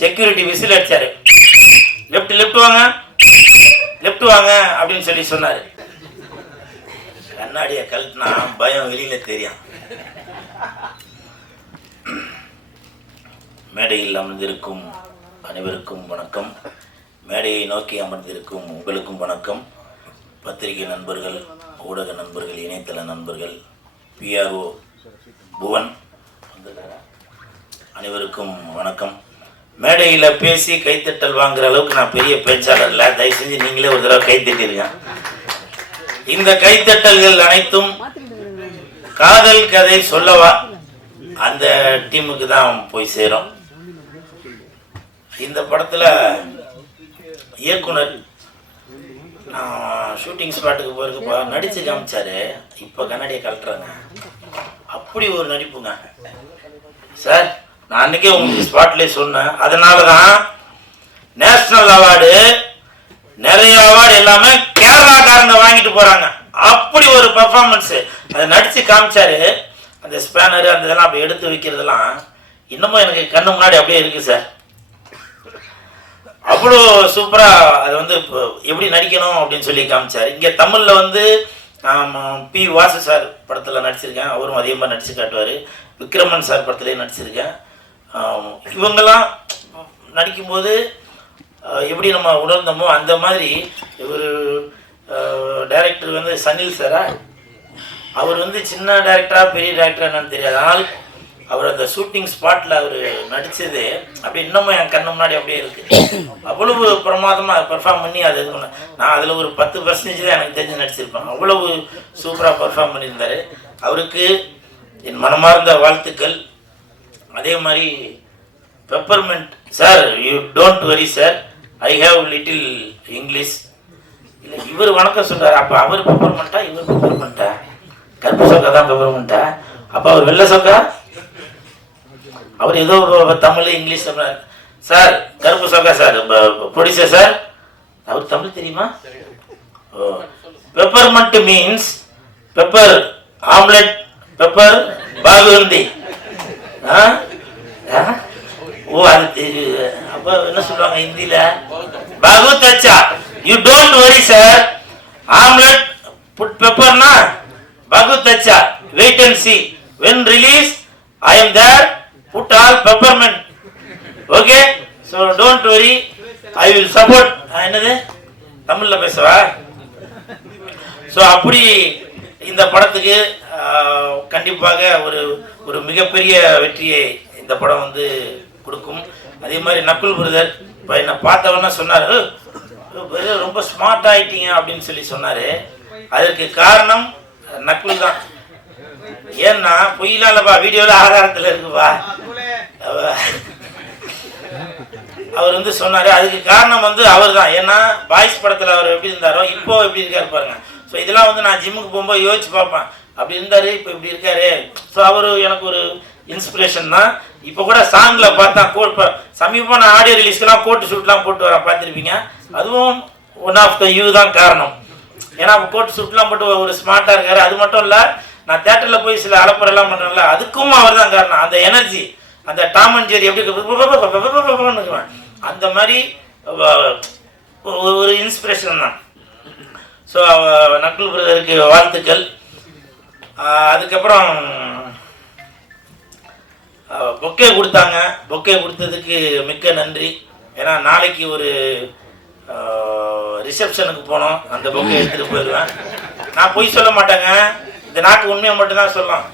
Security whistle அடிச்சாரு. Left வாங்க, left வாங்க அப்படின்னு சொல்லி சொன்னாரு. கண்ணாடியை கழட்டினா பயம் வெளியில தெரியும். மேடையில் அமர்ந்திருக்கும் அனைவருக்கும் வணக்கம். மேடையை நோக்கி அமர்ந்திருக்கும் உங்களுக்கும் வணக்கம். பத்திரிகை நண்பர்கள், ஊடக நண்பர்கள், இணையதள நண்பர்கள், பிஆர்ஓ புவன் அனைவருக்கும் வணக்கம். மேடையில் பேசி கைத்தட்டல் வாங்குற அளவுக்கு நான் பெரிய பேச்சாளர் இல்லை. தயவு செஞ்சு நீங்களே ஒரு தடவை கைத்தட்டிருங்க. இந்த கைத்தட்டல்கள் அனைத்தும் காதல் கதை சொல்லவா அந்த டீமுக்கு தான் போய் சேரும். இந்த படத்தில் இயக்குனர் ஷூட்டிங் ஸ்பாட்டுக்கு போயிருக்கப்பா நடிச்சு காமிச்சாரு. இப்போ கண்ணாடியை கழட்டுறாங்க. அப்படி ஒரு நடிப்புங்க சார். நான் அன்னைக்கே உங்களுக்கு ஸ்பாட்லேயே சொன்னேன். அதனால தான் நேஷனல் அவார்டு, நிறைய அவார்டு எல்லாமே கேரளாக்காரங்க வாங்கிட்டு போறாங்க. அப்படி ஒரு பர்ஃபார்மன்ஸு அதை நடிச்சு காமிச்சாரு. அந்த ஸ்பேனரு அந்த இதெல்லாம் அப்படி எடுத்து வைக்கிறதுலாம் இன்னமும் எனக்கு கண்ணு முன்னாடி அப்படியே இருக்கு சார். அவ்வளோ சூப்பராக அது வந்து எப்படி நடிக்கணும் அப்படின்னு சொல்லி காமிச்சார். இங்கே தமிழில் வந்து பி வாசு சார் படத்தில் நடிச்சிருக்கேன். அவரும் அதே மாதிரி நடிச்சு காட்டுவார். விக்ரமன் சார் படத்துலேயே நடிச்சிருக்கேன். இவங்கெல்லாம் நடிக்கும்போது எப்படி நம்ம உணர்ந்தோமோ அந்த மாதிரி ஒரு டைரக்டர் வந்து சனில் சாரா, அவர் வந்து சின்ன டைரக்டராக பெரிய டைரக்டராக என்னன்னு தெரியாது. ஆனால் அவர் அந்த ஷூட்டிங் ஸ்பாட்டில் அவர் நடித்தது அப்படி இன்னமும் என் கண்ணு முன்னாடி அப்படியே இருக்குது. அவ்வளவு பிரமாதமாக பெர்ஃபார்ம் பண்ணி அது இது பண்ண. நான் அதில் ஒரு 10% தான் எனக்கு தெரிஞ்சு நடிச்சிருப்பேன். அவ்வளவு சூப்பராக பெர்ஃபார்ம் பண்ணியிருந்தார். அவருக்கு என் மனமார்ந்த வாழ்த்துக்கள். அதே மாதிரி peppermint sir, you don't worry sir, I have little English. இல்லை இவர் வணக்கம் சொல்கிறார். அப்போ அவர் பெப்பர்மெண்ட்டா இவர் பெப்பர்மெண்ட்டா? கருப்பு சொக்கா தான் பெப்பர்மெண்ட்டா? அப்போ அவர் வெள்ளை சொக்கா? அவர் ஏதோ தமிழ் இங்கிலீஷ் சார். கருப்பு சொக்கா சார் ப்ரொடியூசர் சார். அவர் தமிழ் தெரியுமா? Oh, peppermint means pepper omelette, pepper பாகுந்தி. ஓ அது அப்போ என்ன சொல்லுவாங்க ஹிந்தியில்? பாகுத் அச்சா. You don't worry sir, omelette put பெப்பர்னா பாகுத் அச்சா. Wait and see, when release I am there, put all peppermint. Okay, so don't worry, I will support. என்னது தமிழ்ல பேசவா? ஸோ அப்படி இந்த படத்துக்கு கண்டிப்பாக ஒரு மிகப்பெரிய வெற்றியை இந்த படம் வந்து கொடுக்கும். அதே மாதிரி நக்குல் பிரதர் இப்போ என்னை பார்த்தவொன்னா சொன்னார், ரொம்ப ஸ்மார்ட் ஆகிட்டீங்க அப்படின்னு சொல்லி சொன்னார். அதற்கு காரணம் நக்குல் தான். ஏன்னா பொய்யிலாலப்பா, வீடியோவில் ஆதாரத்தில் இருக்குப்பா. அவர் வந்து சொன்னார். அதுக்கு காரணம் வந்து அவர் தான். ஏன்னா பாய்ஸ் படத்தில் அவர் எப்படி இருந்தாரோ இப்போ எப்படி இருக்காரு பாருங்க. ஸோ இதெல்லாம் வந்து நான் ஜிம்முக்கு போகும்போது யோசிச்சு பார்ப்பேன். அப்படி இருந்தார், இப்போ இப்படி இருக்காரு. ஸோ அவர் எனக்கு ஒரு இன்ஸ்பிரேஷன் தான். இப்போ கூட சாங்கில் பார்த்தா இப்போ சமீபமாக நான் ஆடியோ ரிலீஸ்க்கெலாம் கோட்டு ஷூட்லாம் போட்டு வரேன், பார்த்துருப்பீங்க. அதுவும் ஒன் ஆஃப் த யூ தான் காரணம். ஏன்னா கோட்டு ஷூட்லாம் போட்டு ஒரு ஸ்மார்ட்டாக இருக்காரு. அது மட்டும் இல்லை, நான் தேட்டரில் போய் சில அலப்பறையெல்லாம் பண்ணுறேன்ல, அதுக்கும் அவர் தான் காரணம். அந்த எனர்ஜி, அந்த டாம் அண்ட் ஜெர்ரி எப்படி அந்த மாதிரி ஒரு இன்ஸ்பிரேஷன் தான். ஸோ நக்குல் பிரதருக்கு வாழ்த்துக்கள். அதுக்கப்புறம் பொக்கே கொடுத்தாங்க. பொக்கே கொடுத்ததுக்கு மிக்க நன்றி. ஏன்னா நாளைக்கு ஒரு ரிசப்ஷனுக்கு போனோம். அந்த பொக்கே எடுத்துகிட்டு போயிடுவேன். நான் பொய் சொல்ல மாட்டேங்க, இந்த நாக்கு உண்மையை மட்டும்தான் சொல்லலாம்.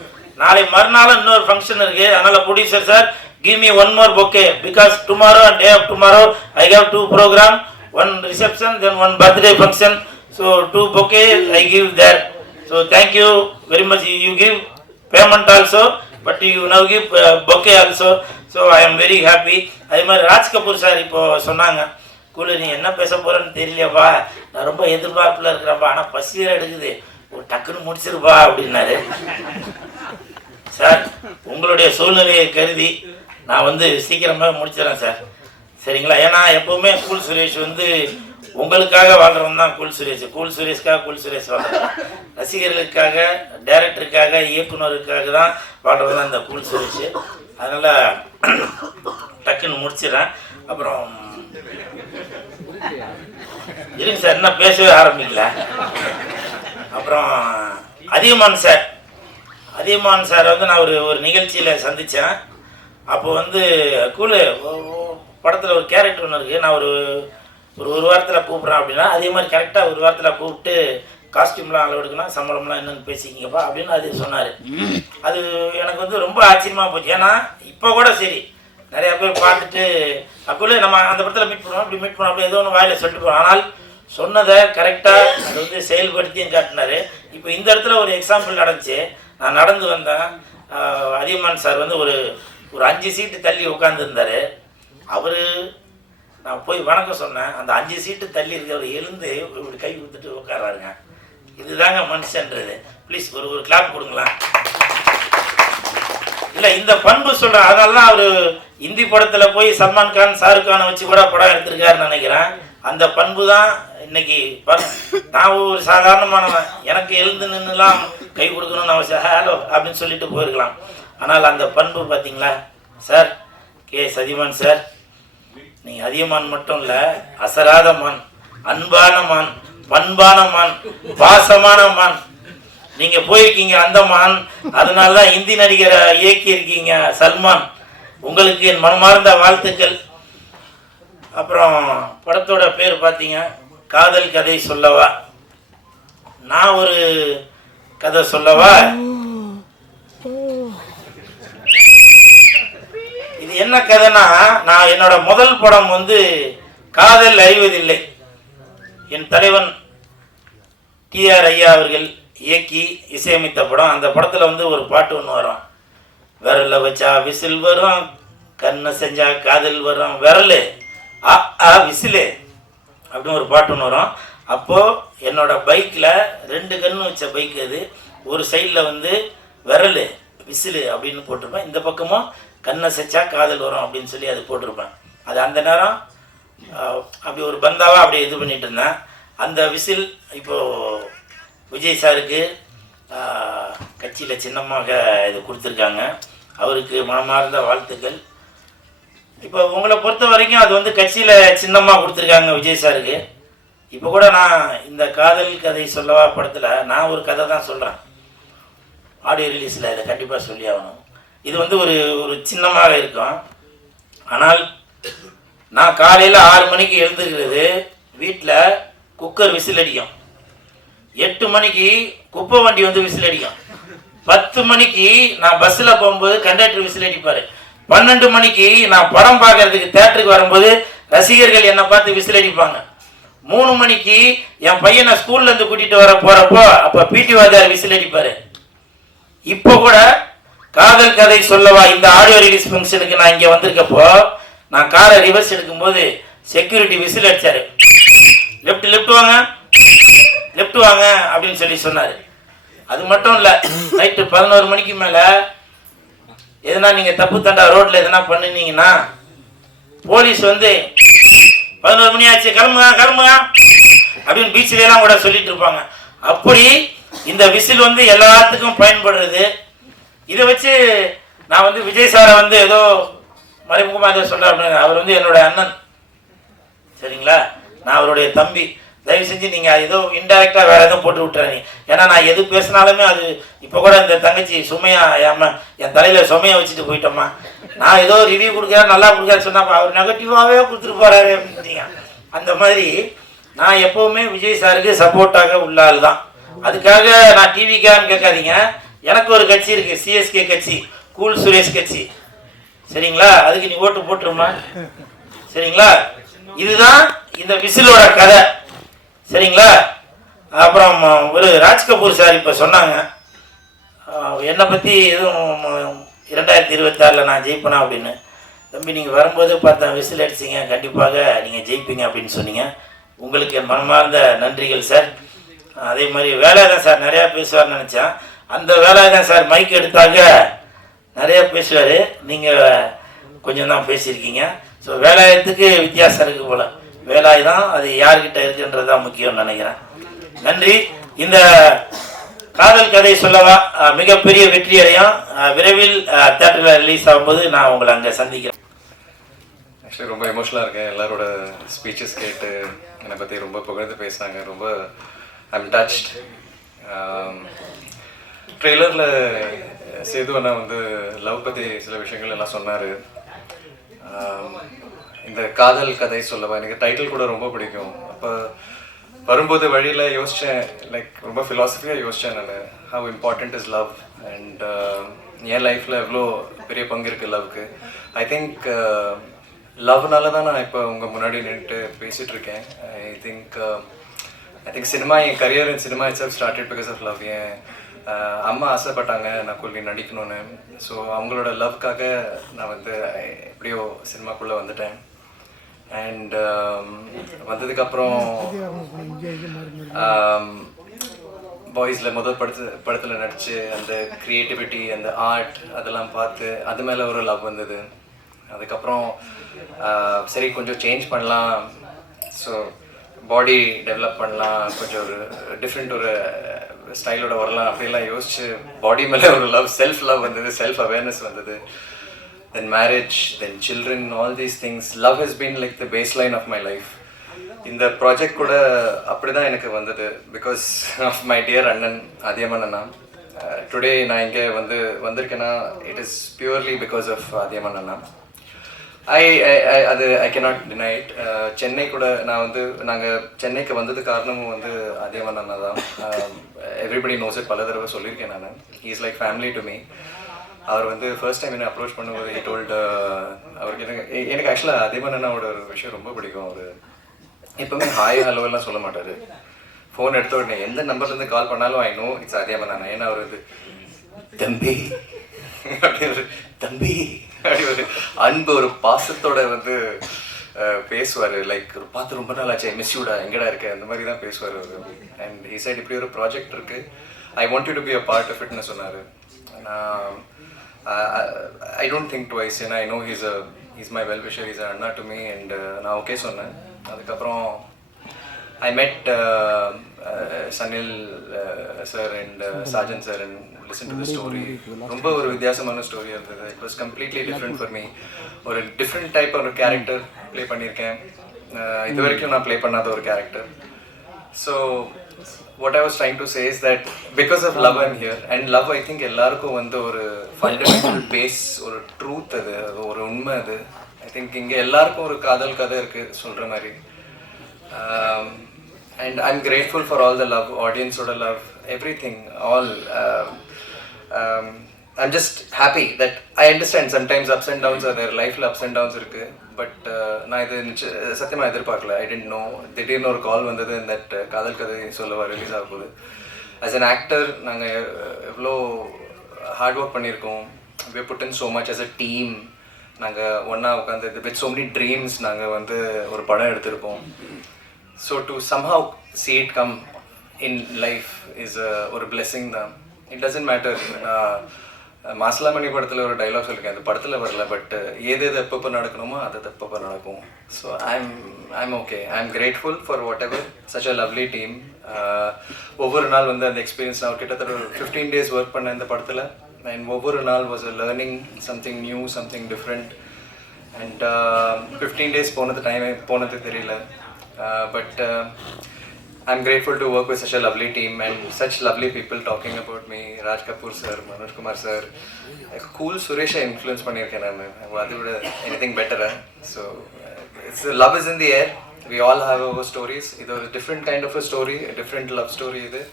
நாளை மறுநாள் இன்னொரு ஃபங்க்ஷன் இருக்கு. அதனால producer sir, give me one more bouquet because tomorrow and day of tomorrow I have 2 program, one reception then one birthday function. So 2 bouquets I give there. So thank you very much. You give payment also, but you now give bouquet also. So I am very happy. அதே மாதிரி Raj Kapoor sir இப்போ சொன்னாங்க, கூலு நீ என்ன பேச போறேன்னு தெரியலையாப்பா, நான் ரொம்ப எதிர்பார்ப்பில் இருக்கிறேன்ப்பா, ஆனால் பசியாக எடுக்குது, ஒரு டக்குன்னு முடிச்சிருப்பா அப்படின்னாரு. சார் உங்களுடைய சூழ்நிலையை கருதி நான் வந்து சீக்கிரமாக முடிச்சிடறேன் சார், சரிங்களா? ஏன்னா எப்போவுமே கூல் சுரேஷ் வந்து உங்களுக்காக வாழ்கிறவன் தான் கூல் சுரேஷ். கூல் சுரேஷ்காக கூல் சுரேஷ் வாழ்கிறேன். ரசிகர்களுக்காக, டைரக்டருக்காக, இயக்குனருக்காக தான் வாழ்கிறது தான் இந்த கூல் சுரேஷ். அதனால் டக்குன்னு முடிச்சிடறேன். அப்புறம் இருங்க சார், இன்னும் பேசவே ஆரம்பிக்கல. அப்புறம் அதியமான் சார் வந்து நான் ஒரு நிகழ்ச்சியில் சந்தித்தேன். அப்போ வந்து படத்தில் ஒரு கேரக்டர் ஒன்று இருக்குது, நான் ஒரு வாரத்தில் கூப்பிட்றேன் அப்படின்னா, அதே மாதிரி கரெக்டாக ஒரு வாரத்தில் கூப்பிட்டு காஸ்டியூம்லாம் அளவு எடுக்கணும், சம்பளம்லாம் என்னென்னு பேசிக்கிங்கப்பா அப்படின்னு அது சொன்னார். அது எனக்கு வந்து ரொம்ப ஆச்சரியமாக போச்சு. ஏன்னா இப்போ கூட சரி நிறையா பேர் பார்த்துட்டு அப்போலே நம்ம அந்த படத்தில் மீட் பண்ணுவோம், அப்படி மீட் பண்ணோம், அப்படி ஏதோ ஒன்று வாயில் சொல்லிட்டு போவோம். ஆனால் சொன்னதை கரெக்டாக அது வந்து செயல்படுத்தியும் காட்டினார். இப்போ இந்த இடத்துல ஒரு எக்ஸாம்பிள் நடந்துச்சு. நான் நடந்து வந்தேன். அதியமான் சார் வந்து ஒரு 5 சீட்டு தள்ளி உட்காந்துருந்தார். நான் போய் வணக்கம் சொன்னேன். அந்த 5 சீட்டு தள்ளி இருக்கிறவர் எழுந்து இப்படி கை கொடுத்துட்டு உட்காராருங்க. இதுதாங்க மனுஷன்றது. ப்ளீஸ் ஒரு கிளாப் கொடுங்களேன். இல்லை, இந்த பண்பு சொல்கிறேன். அதனால தான் அவர் இந்தி படத்தில் போய் சல்மான் கான், ஷாருக் கானை வச்சு கூட படம் எடுத்திருக்காருன்னு நினைக்கிறேன். அந்த பண்பு தான் இன்னைக்கு. நான் ஒரு சாதாரணமானவன், எனக்கு எழுந்து நின்றுலாம் கை கொடுக்கணும்னு அவசியம், ஹலோ அப்படின்னு சொல்லிட்டு போயிருக்கலாம். ஆனால் அந்த பண்பு பார்த்தீங்களா சார், அதியமான் சார், நீங்கள் அதியமான் மட்டும் இல்லை, அசராத மான், அன்பான மான், பண்பான மான், பாசமான மான். நீங்கள் போயிருக்கீங்க அந்தமான், அதனால தான் இந்தி நடிகரை இயக்கி இருக்கீங்க சல்மான். உங்களுக்கு என் மனமார்ந்த வாழ்த்துக்கள். அப்புறம் படத்தோட பேர் பார்த்தீங்க காதல் கதை சொல்லவா. நான் ஒரு கதை சொல்லவா. இது என்ன கதைன்னா, நான் என்னோட முதல் படம் வந்து காதல் அறிவதில்லை. என் தலைவன் டிஆர் ஐயா அவர்கள் இயக்கி இசையமைத்த படம். அந்த படத்தில் வந்து ஒரு பாட்டு ஒன்று வரும், விரல வச்சா விசில் வரும், கண்ணை செஞ்சா காதல் வரும், விரல் விசிலு அப்படின்னு ஒரு பாட்டு ஒன்று வரும். அப்போது என்னோட பைக்கில் 2 கன்று வச்ச பைக் அது. ஒரு சைடில் வந்து விரல் விசிலு அப்படின்னு போட்டிருப்பேன், இந்த பக்கமும் கண்ணை செஞ்சா காதல் வரும் அப்படின்னு சொல்லி அது போட்டிருப்பேன். அது அந்த நேரம் அப்படி ஒரு பந்தாவாக அப்படி இது பண்ணிகிட்டு இருந்தேன். அந்த விசில் இப்போது விஜய் சாருக்கு கட்சியில் சின்னமாக இது கொடுத்துருக்காங்க. அவருக்கு மனமார்ந்த வாழ்த்துக்கள். இப்போ உங்களை பொறுத்த வரைக்கும் அது வந்து கட்சியில் சின்னமாக கொடுத்துருக்காங்க விஜய் சாருக்கு. இப்போ கூட நான் இந்த காதல் கதை சொல்லவா படத்தில் நான் ஒரு கதை தான் சொல்கிறேன். ஆடியோ ரிலீஸில் இதை கண்டிப்பாக சொல்லி ஆகணும். இது வந்து ஒரு சின்னமாக இருக்கும். ஆனால் நான் காலையில் 6 மணிக்கு எழுந்துக்கிறது, வீட்டில் குக்கர் விசில் அடிக்கும். 8 மணிக்கு குப்பை வண்டி வந்து விசில் அடிக்கும். 10 மணிக்கு நான் பஸ்ஸில் போகும்போது கண்டக்டர் விசில் அடிப்பார். 12 மணிக்கு நான் படம் பார்க்கறதுக்கு தேட்டருக்கு வரும்போது ரசிகர்கள் என்னை பார்த்து விசில் அடிப்பாங்க. 3 மணிக்கு என் பையனை ஸ்கூல்லேருந்து கூட்டிகிட்டு போகிறப்போ அப்போ பிடி வாத்தியார் விசில் அடிப்பார். இப்போ கூட காதல் கதை சொல்லவா இந்த ஆடியோ ரிலீஸ் ஃபங்க்ஷனுக்கு நான் இங்கே வந்திருக்கப்போ நான் காரை ரிவர்ஸ் எடுக்கும்போது செக்யூரிட்டி விசில் அடித்தார். லெஃப்ட் வாங்க அப்படின்னு சொல்லி சொன்னார். அது மட்டும் இல்லை, நைட்டு 11 மணிக்கு மேலே எதனா நீங்கள் தப்பு தண்டா ரோட்டில் எதனா பண்ணினீங்கன்னா போலீஸ் வந்து 11 மணி ஆச்சு கிளம்புங்க அப்படின்னு பீச்சிலெல்லாம் கூட சொல்லிட்டு இருப்பாங்க. அப்படி இந்த விசில் வந்து எல்லாத்துக்கும் பயன்படுறது. இதை வச்சு நான் வந்து விஜய் சாரை வந்து ஏதோ மறைமுகமாக ஏதோ சொல்கிறேன் அப்படின்னு. அவர் வந்து என்னோட அண்ணன், சரிங்களா? நான் அவருடைய தம்பி. தயவு செஞ்சு நீங்கள் ஏதோ இன்டெரக்டாக வேறு எதுவும் போட்டு விட்டுறாங்க. ஏன்னா நான் எது பேசினாலுமே அது இப்போ கூட இந்த தங்கச்சி சுமையா என் தலையில் சுமையை வச்சுட்டு போயிட்டோம்மா. நான் ஏதோ ரிவ்யூ கொடுக்குறேன் நல்லா கொடுக்குறேன்னு சொன்னால் அவர் நெகட்டிவாகவே கொடுத்துட்டு போகிறாரு அப்படின்ட்டீங்க. அந்த மாதிரி நான் எப்போவுமே விஜய் சாருக்கு சப்போர்ட்டாக உள்ள ஆள் தான். அதுக்காக நான் டிவிக்கான்னு கேட்காதீங்க. எனக்கு ஒரு கட்சி இருக்குது, சிஎஸ்கே கட்சி, கூல் சுரேஷ் கட்சி, சரிங்களா? அதுக்கு நீ ஓட்டு போட்டுருமா, சரிங்களா? இதுதான் இந்த விசிலோட கதை, சரிங்களா? அப்புறம் ஒரு ராஜ் கபூர் சார் இப்போ சொன்னாங்க என்னை பற்றி எதுவும் 2026 நான் ஜெயிப்பேனா அப்படின்னு. தம்பி நீங்கள் வரும்போது பார்த்தேன் விசில் அடிச்சிங்க, கண்டிப்பாக நீங்கள் ஜெயிப்பீங்க அப்படின்னு சொன்னீங்க. உங்களுக்கு என் மனமார்ந்த நன்றிகள் சார். அதே மாதிரி வேலாயுதம் சார் நிறையா பேசுவார்னு நினச்சேன். அந்த வேலாயுதம் சார் மைக் எடுத்தாங்க நிறையா பேசுவார், நீங்கள் கொஞ்சம் தான் பேசியிருக்கீங்க. ஸோ வேலாயுதத்துக்கு வித்தியாசம் இருக்குது போல். வேலாயுதம் அது யார்கிட்ட இருக்குன்றது தான் முக்கியம்னு நினைக்கிறேன். நன்றி. இந்த காதல் கதை சொல்லவா மிகப்பெரிய வெற்றி அடையும். விரைவில் தியேட்டரில் ரிலீஸ் ஆகும்போது நான் உங்களை அங்கே சந்திக்கிறேன். ஆக்சுவலி ரொம்ப எமோஷனலாக இருக்கேன். எல்லாரோட ஸ்பீச்சஸ் கேட்டு என்னை பற்றி ரொம்ப புகழ்ந்து பேசினாங்க. ரொம்ப ஐம் டச்ட். ட்ரெய்லரில் சேது அண்ணா வந்து லவ் பற்றி சில விஷயங்கள் எல்லாம் சொன்னார். இந்த காதல் கதை சொல்லவா எனக்கு டைட்டில் கூட ரொம்ப பிடிக்கும். அப்போ வரும்போது வழியில் யோசித்தேன், லைக் ரொம்ப ஃபிலாசபியாக யோசித்தேன் நான், how important is love and என் லைஃப்பில் எவ்வளோ பெரிய பங்கு இருக்குது லவ்க்கு. ஐ திங்க் லவ்னால தான் நான் இப்போ உங்கள் முன்னாடி நின்றுட்டு பேசிகிட்டு இருக்கேன். ஐ திங்க் சினிமா, என் career in cinema it's started because of love. என் அம்மா ஆசைப்பட்டாங்க நான் கொல்லி நடிக்கணும்னு. ஸோ அவங்களோட லவ்க்காக நான் வந்து எப்படியோ சினிமாக்குள்ளே வந்துட்டேன். அண்ட் வந்ததுக்கப்புறம் பாய்ஸில் முதல் படத்தில் நடித்து அந்த க்ரியேட்டிவிட்டி, அந்த ஆர்ட் அதெல்லாம் பார்த்து அது மேலே ஒரு லவ் வந்தது. அதுக்கப்புறம் சரி கொஞ்சம் சேஞ்ச் பண்ணலாம், ஸோ பாடி டெவலப் பண்ணலாம், கொஞ்சம் ஒரு டிஃப்ரெண்ட் ஒரு ஸ்டைலோட வரலாம் அப்படிலாம் யோசிச்சு பாடி மேலே ஒரு லவ், செல்ஃப் லவ் வந்தது, செல்ஃப் அவேர்னஸ் வந்தது. Then marriage, then children, all these things. Love has been like the baseline of my life. இந்த ப்ராஜெக்ட் கூட அப்படி தான் எனக்கு வந்தது, பிகாஸ் ஆஃப் மை டியர் அண்ணன் அதியமான் அண்ணா. டுடே நான் இங்கே வந்திருக்கேன்னா it is purely because of Athiyaman அண்ணா. I cannot deny it. Chennai கூட நாங்கள் சென்னைக்கு வந்தது காரணமும் அதியமான் அண்ணா தான். எவ்ரிபடி நோஸ் இட், பல தடவை சொல்லியிருக்கேன் நான். He is like family to me. அவர் ஃபர்ஸ்ட் டைம் என்ன அப்ரோச் பண்ணும்போது ஹி டோல்ட், அவருக்கு எனக்கு ஆக்சுவலாக அதியமான் அண்ணாவோட ஒரு விஷயம் ரொம்ப பிடிக்கும். அவர் எப்பவுமே ஹாய் ஹலோ எல்லாம் சொல்ல மாட்டார். ஃபோன் எடுத்த உடனே எந்த நம்பர்லேருந்து கால் பண்ணாலும் ஐ நோ இட்ஸ் அதியமான் அண்ணா. ஏன்னா அவர் தம்பி அப்படி ஒரு தம்பி அப்படி ஒரு அன்பு, ஒரு பாசத்தோட பேசுவார். லைக் பார்த்து ரொம்ப நாள் ஆச்சு, மிஸ்யூடா, எங்கடா இருக்க, அந்த மாதிரி தான் பேசுவார் அவர். அண்ட் ஹி சைட் இப்படி ஒரு ப்ராஜெக்ட் இருக்குது, I want you to be a part of இட்னு சொன்னார். நான் I don't think twice, and I know he's my well-wisher, he's an Anna to me, and நான் ஓகே சொன்னேன். அதுக்கப்புறம் I met Sanil sir and Sajan sir and listened to the story. ரொம்ப ஒரு வித்தியாசமான story இருந்தது. It was completely different for me. ஒரு different type ஒரு character play பண்ணியிருக்கேன். இது வரைக்கும் நான் ப்ளே பண்ணாத ஒரு character. So what I was trying to say is that because of love I'm here, and love I think எல்லாருக்கும் ஒரு fundamental base, ஒரு ட்ரூத், அது ஒரு உண்மை. அது ஐ திங்க் இங்கே எல்லாருக்கும் ஒரு காதல் கதை இருக்குது சொல்கிற மாதிரி. and I'm grateful for all the love, audience-ஓட love, everything, all. I'm just happy that I understand sometimes ups and downs are there, lifeல ups and downs இருக்குது. பட் நான் இது சத்தியமாக எதிர்பார்க்கல. ஐ டென்ட் நோ. திடீர்னு ஒரு கால் வந்தது, இந்த காதல் கதை சொல்லவா ரிலீஸ் ஆக போகுது. ஆஸ் அன் ஆக்டர் நாங்கள் எவ்வளோ ஹார்ட் ஒர்க் பண்ணியிருக்கோம். We put in so much as a team. நாங்கள் ஒன்றா உட்காந்து வித் ஸோ மெனி ட்ரீம்ஸ் நாங்கள் ஒரு படம் எடுத்திருப்போம். So to somehow see it come in life is ஒரு blessing தான். It doesn't matter. மாசலாமணி படத்தில் ஒரு டைலாக் சொல்லியிருக்கேன், அந்த படத்தில் வரல, பட் எது எப்பப்போ நடக்கணுமோ அது எப்பப்போ நடக்கும். So I'm okay. I'm grateful for what ever such a lovely team. ஒவ்வொரு நாள் அந்த எக்ஸ்பீரியன்ஸ் நான் கிட்டத்தட்ட ஒரு 15 days ஒர்க் பண்ணேன் இந்த படத்தில். அண்ட் ஒவ்வொரு நாள் was a learning something new, something different. And 15 days போனது தெரியல. But I'm grateful to work with such a lovely team and such lovely people talking about me. Raj Kapoor sir, Manoj Kumar sir, cool Suresh influence பண்ணியிருக்கேன் நான். அதை விட anything better. So it's love is in the air. We all have our stories. இது ஒரு different kind of a story, a different love story இது.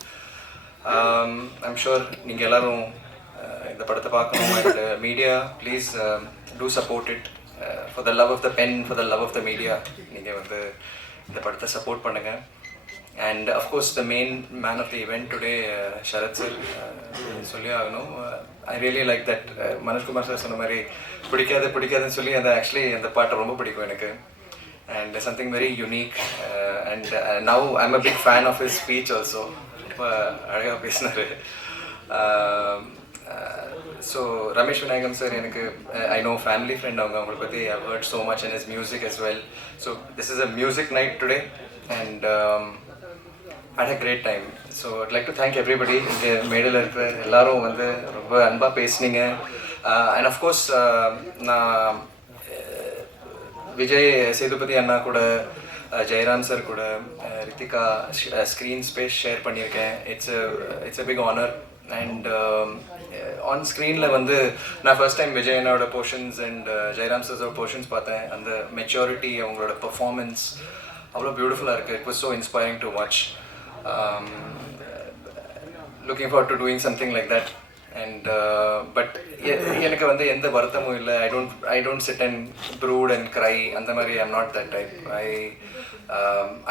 I'm sure நீங்கள் எல்லாரும் இந்த படத்தை பார்க்கணும். And media, please do support it. For the love of the pen, for the love of the media, நீங்கள் இந்த படத்தை சப்போர்ட் பண்ணுங்கள். And of course the main man of the event today, Sharat sir, சொல்லி ஆகணும். I really like that. Manoj Kumar sir சொன்ன மாதிரி பிடிக்காதுன்னு சொல்லி ஆக்சுவலி அந்த பாட்டை ரொம்ப பிடிக்கும் எனக்கு. And something very unique. And now I'm a big fan of his speech also. ரொம்ப அழகாக பேசினார். ஸோ ரமேஷ் விநாயகம் சார் எனக்கு ஐ நோ ஃபேமிலி ஃப்ரெண்ட். அவங்களை பற்றி I've heard so much in his music as well. So this is a music night today. And had a great time. So I'd like to thank everybody. இங்கே மேடையில் இருக்கிற எல்லாரும் வந்து ரொம்ப அன்பாக பேசுனீங்க. அண்ட் அஃப்கோர்ஸ் நான் விஜய் சேதுபதி அண்ணா கூட, ஜெயராம் சார் கூட, ரித்திகா ஸ்க்ரீன் ஸ்பேஸ் ஷேர் பண்ணியிருக்கேன். It's a big honor. And on ஸ்க்ரீனில் வந்து நான் ஃபர்ஸ்ட் டைம் விஜய் அண்ணாவோட போர்ஷன்ஸ் அண்ட் ஜெயராம் சாரோட போர்ஷன்ஸ் பார்த்தேன். அந்த மெச்சூரிட்டி, அவங்களோட பர்ஃபார்மன்ஸ் அவ்வளோ பியூட்டிஃபுல்லாக இருக்குது. It was so inspiring to watch. Looking forward to doing something like that. And but எனக்கு வந்து எந்த வருத்தமும் இல்லை. I don't sit and brood and cry. அந்த மாதிரி I'm not that type.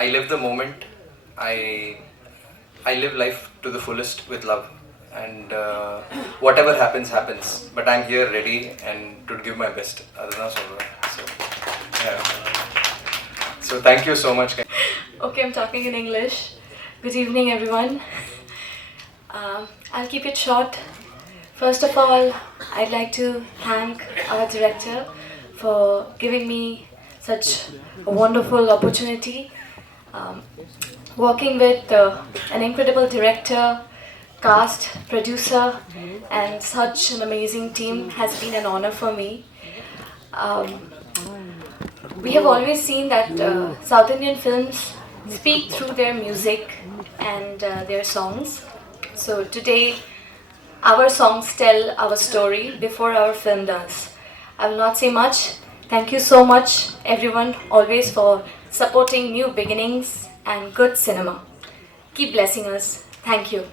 I live the moment. I live life to the fullest with love. And whatever happens, happens. But I'm here ready and to give my best. Adana solra. So, yeah. So thank you so much. Okay, I'm talking in English. Good evening, everyone. I'll keep it short. First of all, I'd like to thank our director for giving me such a wonderful opportunity. Working with an incredible director, cast, producer, and such an amazing team has been an honor for me. We have always seen that South Indian films speak through their music and their songs. So today, our songs tell our story before our film does. I will not say much. Thank you so much, everyone, always for supporting new beginnings and good cinema. Keep blessing us. Thank you.